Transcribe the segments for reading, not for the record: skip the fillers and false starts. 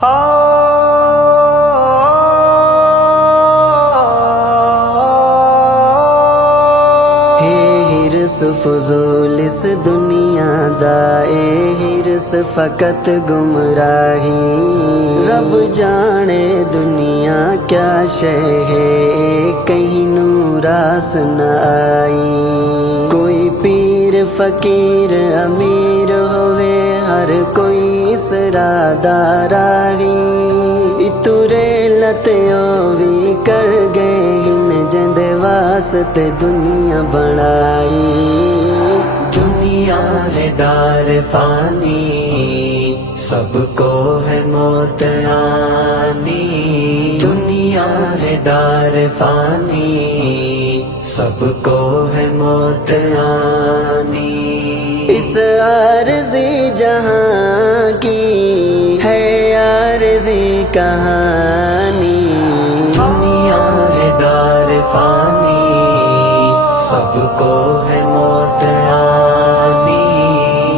ہرس فضول اس دنیا دا اے ہرس فقط گمراہی، رب جانے دنیا کیا شے ہے کہیں نو راس نہ آئی۔ کوئی پیر فقیر امیر ہوئے ہر کوئی اسرادہ راہی، اترے لتیو بھی کر گئے ہن جند واسطے دنیا بڑائی۔ دنیا ہے دار فانی، سب کو ہے موت آنی۔ دنیا ہے دار فانی، سب کو ہے موت آنی۔ اس عارضی جہاں کی ہے عارضی کہانی۔ دنیا ہے دار فانی، سب کو ہے موت آنی۔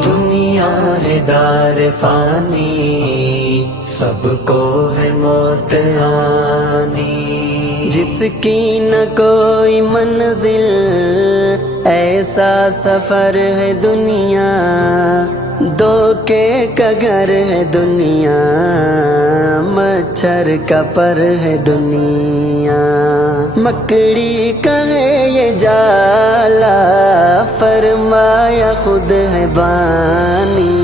دنیا ہے دار فانی، سب کو ہے موت آنی۔ جس کی نہ کوئی منزل ایسا سفر ہے دنیا، دھوکے کا گھر ہے دنیا، مچھر کا پر ہے دنیا۔ مکڑی کا ہے یہ جالا، فرمایا خود ہے بانی۔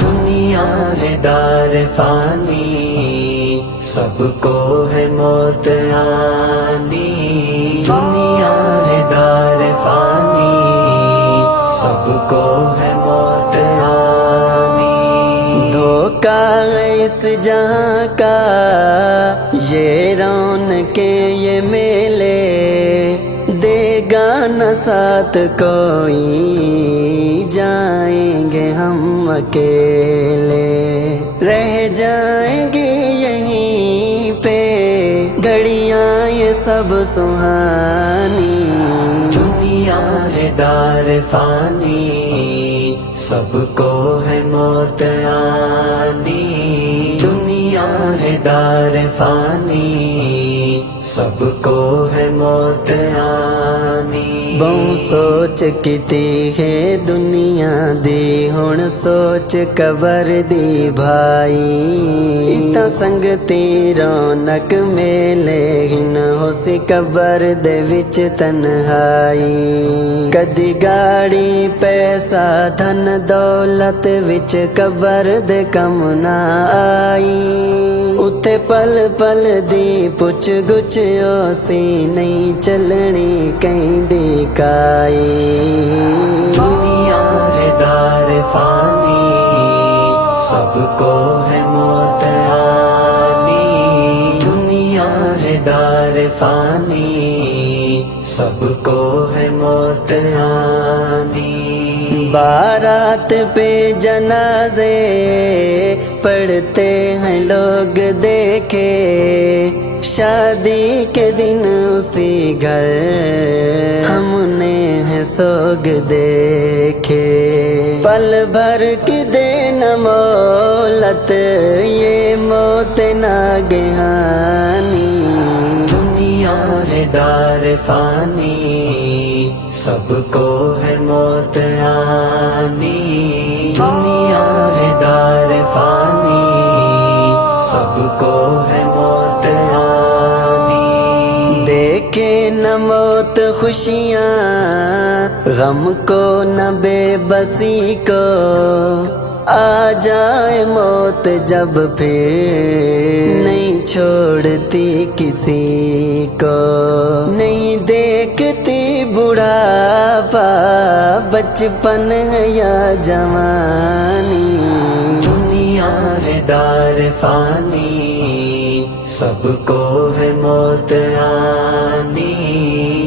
دنیا ہے دار فانی، سب کو ہے موت آنی۔ دنیا ہے دار فانی، سب کو ہے موت آنی۔ دھوکا ہے اس جہاں کا یہ رونقیں یہ میلے، دے گا نہ ساتھ کوئی جائیں گے ہم اکیلے۔ رہ جائیں گے یہیں پہ گھڑیاں یہ سب سہانی۔ دنیا ہے دار فانی، سب کو ہے موت آنی۔ دنیا ہے دار فانی، سب کو ہے موت آنی۔ بہوں سوچ کیتی ہے دنیا دی، ہن سوچ قبر دی بھائی۔ اتا سنگتی رونق میلے ہن ہو سی قبر دے وچ تنہائی۔ کدی گاڑی پیسہ دھن دولت وچ قبر دے کم نہ آئی۔ اتے پل پل دی پچھ گچھ سی نہیں چلنی کہیں دی کائی۔ دنیا ہے دار فانی، سب کو ہے موت آنی۔ دنیا ہے دار فانی، سب کو ہے موت آنی۔ بارات پہ جنازے پڑھتے ہیں لوگ دیکھے، شادی کے دن اسی گھر ہم نے ہے سوگ دیکھے۔ پل بھر کی دین مولت یہ موت ناگہانی۔ دنیا ہے دار فانی، سب کو ہے موت آنی۔ دنیا ہے دار فانی، سب کو ہے موت آنی۔ دیکھے نہ موت خوشیاں غم کو نہ بے بسی کو، آ جائے موت جب پھر نہیں چھوڑتی کسی کو۔ نہیں دیکھتی بڑھاپا بچپن ہے یا جوانی۔ دنیا ہے دار فانی، سب کو ہے موت آنی۔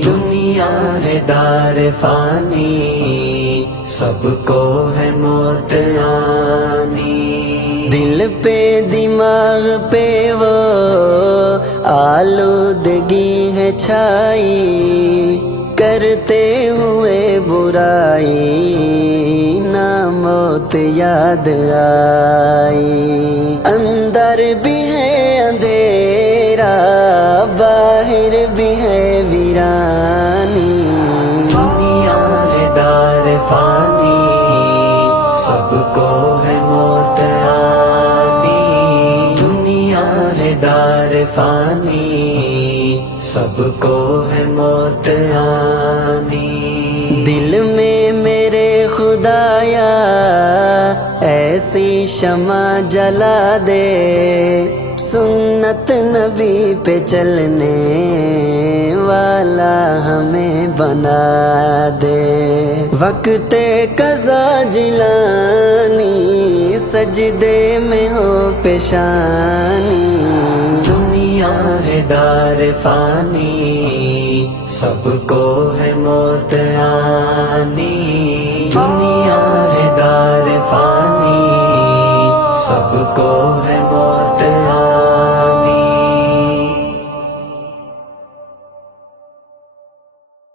دنیا ہے دار فانی، سب کو ہے موت آنی۔ دل پہ دماغ پہ وہ آلودگی ہے چھائی، کرتے ہوئے برائی نہ موت یاد آئی۔ اندر کو ہے موت آنی. دل میں میرے خدایا ایسی شمع جلا دے، سنت نبی پہ چلنے والا ہمیں بنا دے. وقت قضا جلانی سجدے میں ہو پیشانی. دنیا ہے دار فانی، سب کو ہے موت آنی. دنیا ہے دار فانی، سب کو ہے موت